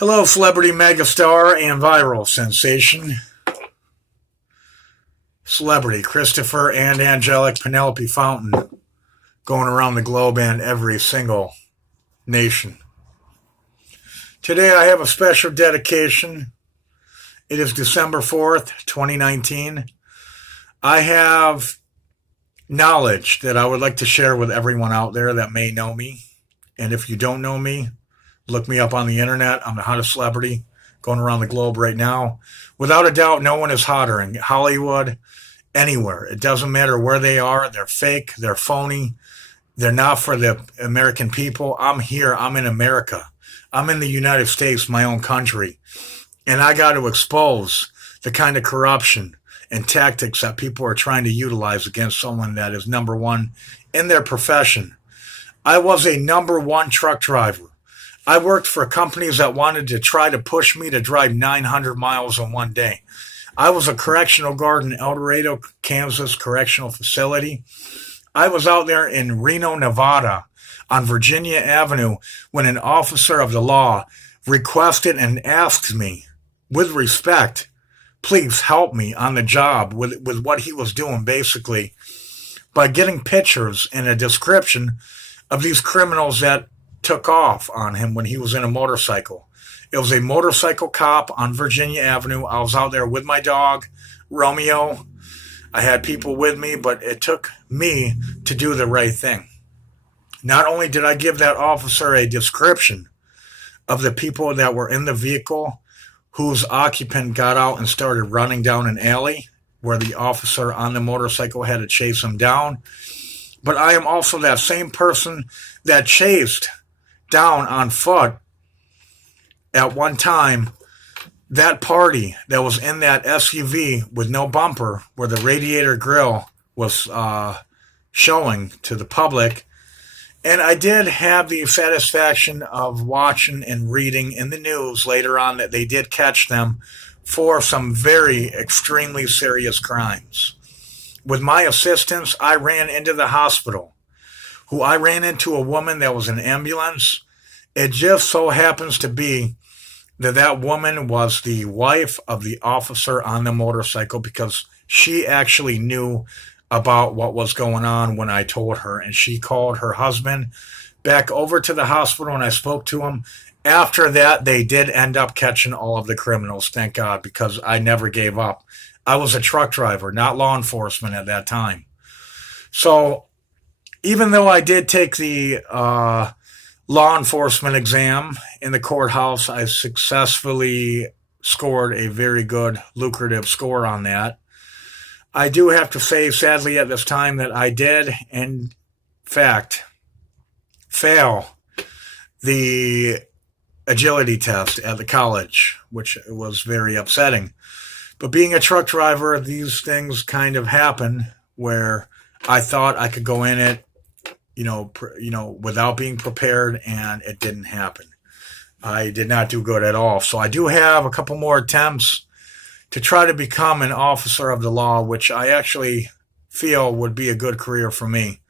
Hello, celebrity megastar and viral sensation. Celebrity Christopher and angelic Penelope Fountain going around the globe and every single nation. Today I have a special dedication. It is December 4th, 2019. I have knowledge that I would like to share with everyone out there that may know me. And if you don't know me, look me up on the internet. I'm the hottest celebrity going around the globe right now. Without a doubt, no one is hotter in Hollywood, anywhere. It doesn't matter where they are. They're fake. They're phony. They're not for the American people. I'm here. I'm in America. I'm in the United States, my own country. And I got to expose the kind of corruption and tactics that people are trying to utilize against someone that is number one in their profession. I was a number one truck driver. I worked for companies that wanted to try to push me to drive 900 miles in one day. I was a correctional guard in El Dorado, Kansas Correctional Facility. I was out there in Reno, Nevada on Virginia Avenue when an officer of the law requested and asked me, with respect, please help me on the job with what he was doing, basically, by getting pictures and a description of these criminals that took off on him when he was in a motorcycle. It was a motorcycle cop on Virginia Avenue. I was out there with my dog, Romeo. I had people with me, but it took me to do the right thing. Not only did I give that officer a description of the people that were in the vehicle whose occupant got out and started running down an alley where the officer on the motorcycle had to chase him down, but I am also that same person that chased down on foot at one time that party that was in that SUV with no bumper where the radiator grill was showing to the public. And I did have the satisfaction of watching and reading in the news later on that they did catch them for some very extremely serious crimes. With my assistance, I ran into the hospital. I ran into a woman that was in an ambulance. It just so happens to be that that woman was the wife of the officer on the motorcycle because she actually knew about what was going on when I told her, and she called her husband back over to the hospital and I spoke to him. After that, they did end up catching all of the criminals, thank God, because I never gave up. I was a truck driver, not law enforcement at that time. So even though I did take the law enforcement exam in the courthouse, I successfully scored a very good, lucrative score on that. I do have to say, sadly, at this time that I did, in fact, fail the agility test at the college, which was very upsetting. But being a truck driver, these things kind of happen where I thought I could go in it, without being prepared, and it didn't happen. I did not do good at all. So I do have a couple more attempts to try to become an officer of the law, which I actually feel would be a good career for me,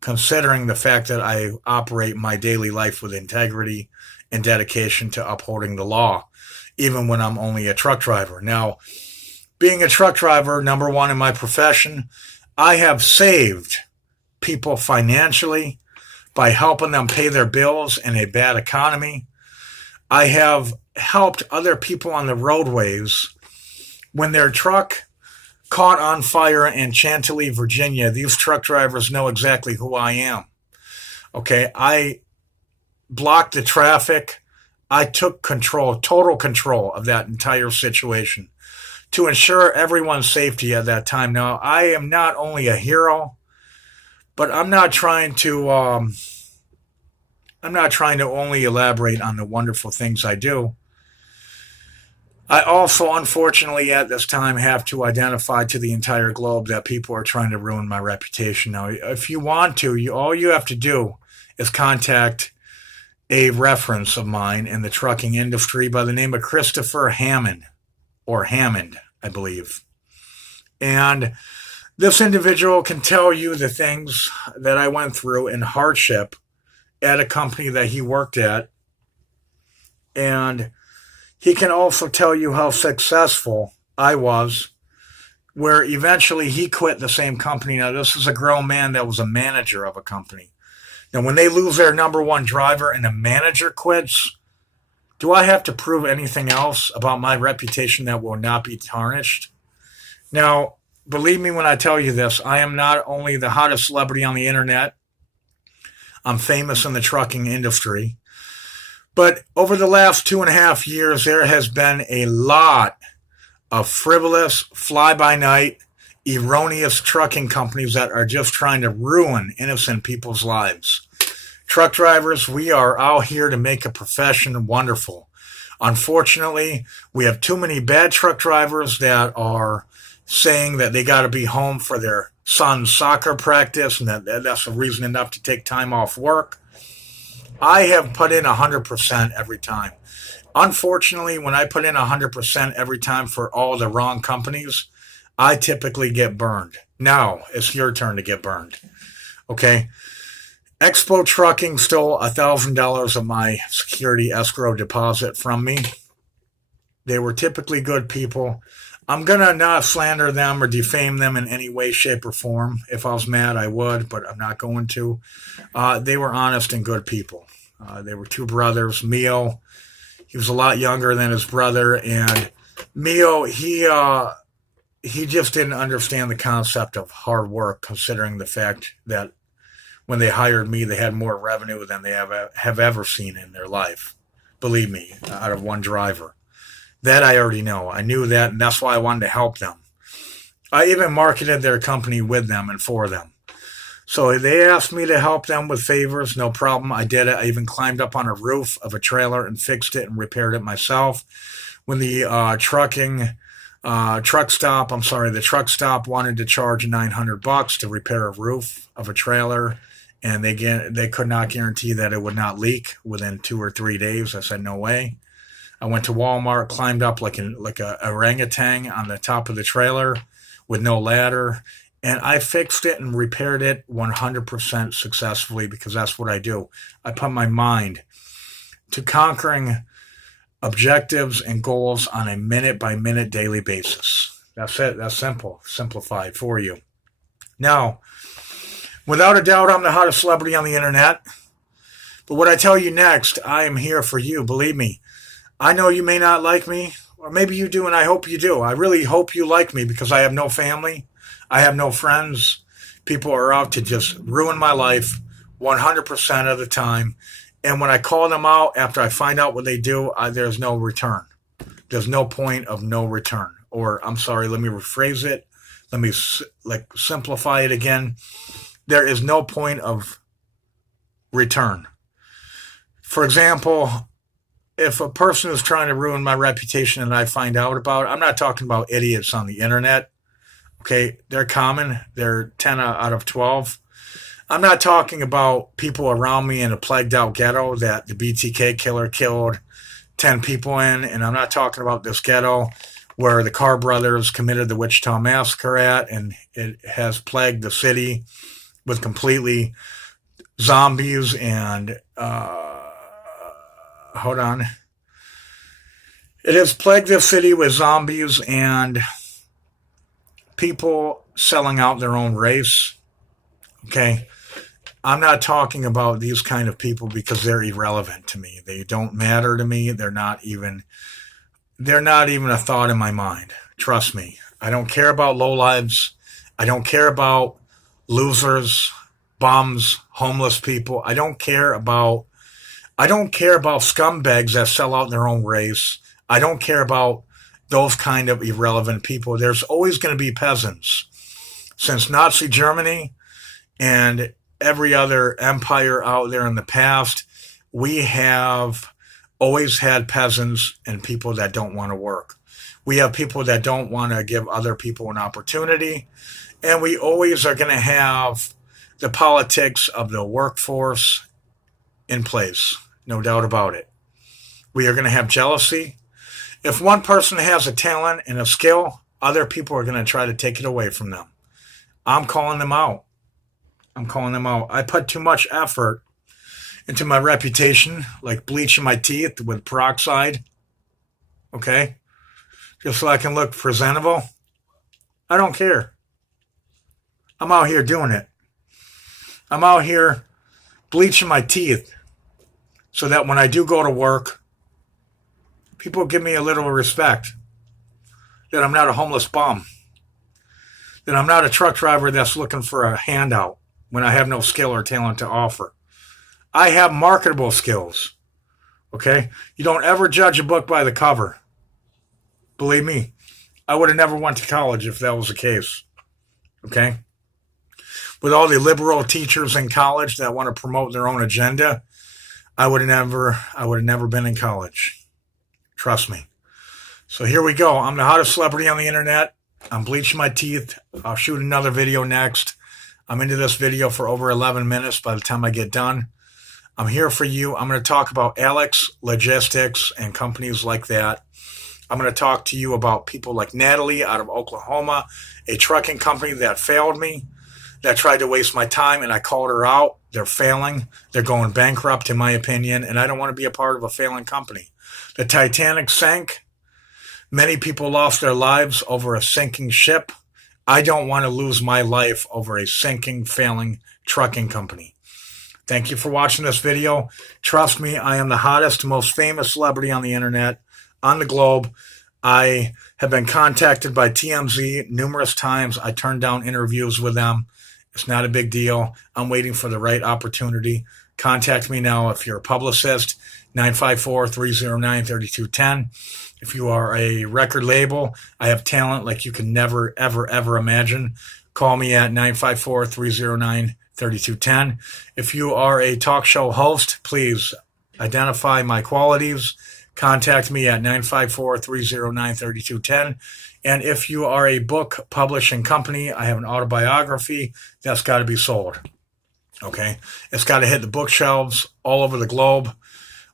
considering the fact that I operate my daily life with integrity and dedication to upholding the law, even when I'm only a truck driver. Now, being a truck driver, number one in my profession, I have saved people financially by helping them pay their bills in a bad economy. I have helped other people on the roadways when their truck caught on fire in Chantilly, Virginia. These truck drivers know exactly who I am. Okay, I blocked the traffic. I took total control of that entire situation to ensure everyone's safety at that time. Now, I am not only a hero, but I'm not trying to only elaborate on the wonderful things I do. I also, unfortunately, at this time, have to identify to the entire globe that people are trying to ruin my reputation. Now, if you want to, all you have to do is contact a reference of mine in the trucking industry by the name of Christopher Hammond, or Hammond, I believe. And this individual can tell you the things that I went through in hardship at a company that he worked at. And He can also tell you how successful I was, where eventually he quit the same company. Now, this is a grown man that was a manager of a company. Now, when they lose their number one driver and the manager quits, do I have to prove anything else about my reputation that will not be tarnished? Now, believe me when I tell you this, I am not only the hottest celebrity on the internet, I'm famous in the trucking industry. But over the last 2.5 years, there has been a lot of frivolous, fly-by-night, erroneous trucking companies that are just trying to ruin innocent people's lives. Truck drivers, we are out here to make a profession wonderful. Unfortunately, we have too many bad truck drivers that are saying that they got to be home for their son's soccer practice and that's a reason enough to take time off work. I have put in 100% every time. Unfortunately, when I put in 100% every time for all the wrong companies, I typically get burned. Now it's your turn to get burned. Okay? Expo Trucking stole $1,000 of my security escrow deposit from me. They were typically good people. I'm going to not slander them or defame them in any way, shape, or form. If I was mad, I would, but I'm not going to. They were honest and good people. They were two brothers. Mio, he was a lot younger than his brother, and Mio, he just didn't understand the concept of hard work, considering the fact that when they hired me, they had more revenue than they have ever seen in their life. Believe me, out of one driver. That I already know. I knew that, and that's why I wanted to help them. I even marketed their company with them and for them. So they asked me to help them with favors. No problem. I did it. I even climbed up on a roof of a trailer and fixed it and repaired it myself. When the truck stop wanted to charge $900 to repair a roof of a trailer, and they could not guarantee that it would not leak within 2 or 3 days. I said, no way. I went to Walmart, climbed up like a orangutan on the top of the trailer with no ladder, and I fixed it and repaired it 100% successfully because that's what I do. I put my mind to conquering objectives and goals on a minute-by-minute daily basis. That's it. That's simple. Simplified for you. Now, without a doubt, I'm the hottest celebrity on the internet. But what I tell you next, I am here for you. Believe me. I know you may not like me, or maybe you do, and I hope you do. I really hope you like me because I have no family. I have no friends. People are out to just ruin my life 100% of the time. And when I call them out after I find out what they do, there's no return. There's no point of no return. Or, I'm sorry, let me rephrase it. Let me simplify it again. There is no point of return. For example, if a person is trying to ruin my reputation and I find out about it, I'm not talking about idiots on the internet. Okay, they're common. They're 10 out of 12. I'm not talking about people around me in a plagued out ghetto that the BTK killer killed 10 people in. And I'm not talking about this ghetto where the Carr brothers committed the Wichita Massacre at, and it has plagued the city with completely zombies and hold on. It has plagued the city with zombies and people selling out their own race. Okay. I'm not talking about these kind of people because they're irrelevant to me. They don't matter to me. They're not even a thought in my mind. Trust me. I don't care about lowlives. I don't care about losers, bums, homeless people. I don't care about scumbags that sell out their own race. I don't care about those kind of irrelevant people. There's always going to be peasants. Since Nazi Germany and every other empire out there in the past, we have always had peasants and people that don't want to work. We have people that don't want to give other people an opportunity. And we always are going to have the politics of the workforce in place. No doubt about it. We are going to have jealousy. If one person has a talent and a skill, other people are going to try to take it away from them. I'm calling them out. I put too much effort into my reputation, like bleaching my teeth with peroxide. okay? Just so I can look presentable. I don't care. I'm out here doing it. I'm out here bleaching my teeth so that when I do go to work, people give me a little respect. That I'm not a homeless bum. That I'm not a truck driver that's looking for a handout when I have no skill or talent to offer. I have marketable skills. Okay? You don't ever judge a book by the cover. Believe me, I would have never went to college if that was the case. Okay? With all the liberal teachers in college that want to promote their own agenda, I would have never been in college. Trust me. So here we go. I'm the hottest celebrity on the internet. I'm bleaching my teeth. I'll shoot another video next. I'm into this video for over 11 minutes by the time I get done. I'm here for you. I'm going to talk about Alex Logistics and companies like that. I'm going to talk to you about people like Natalie out of Oklahoma, a trucking company that failed me, that tried to waste my time, and I called her out. They're failing. They're going bankrupt, in my opinion, and I don't want to be a part of a failing company. The Titanic sank. Many people lost their lives over a sinking ship. I don't want to lose my life over a sinking, failing trucking company. Thank you for watching this video. Trust me, I am the hottest, most famous celebrity on the internet, on the globe. I have been contacted by TMZ numerous times. I turned down interviews with them. It's not a big deal. I'm waiting for the right opportunity. Contact me now if you're a publicist, 954-309-3210. If you are a record label, I have talent like you can never, ever, ever imagine. Call me at 954-309-3210. If you are a talk show host, please identify my qualities. Contact me at 954-309-3210. And if you are a book publishing company, I have an autobiography that's got to be sold. Okay? It's got to hit the bookshelves all over the globe,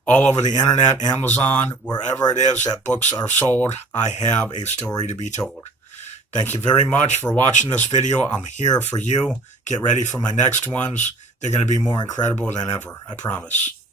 all over the internet, Amazon, wherever it is that books are sold. I have a story to be told. Thank you very much for watching this video. I'm here for you. Get ready for my next ones. They're going to be more incredible than ever. I promise.